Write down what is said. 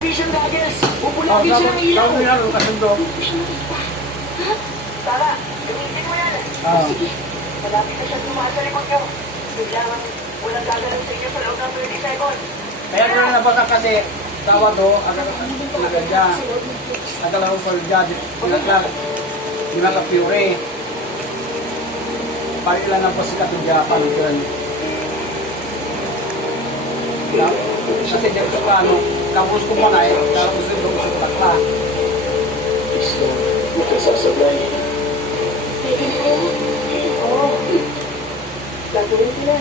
Vision goggles. Bubulagin siya ng ilaw. Tawag nila, kasundo. Tara, gamitin mo yan. Sige. Malapit na siya tumaas sa likod nyo. Biglang walang gagawin sa inyo sa loob ng 30 seconds. Kaya ko na nabasa kasi tawag do, agad niya. Agad ako for dyan. Di maka-pure. Pari lang na po sila itong Japan. Kasi di ko sa ano, tapos ko muna eh, tapos ito ko sa takla. Gusto, makasasabay. Pwede na kayo? Oo. Gagawin ko na.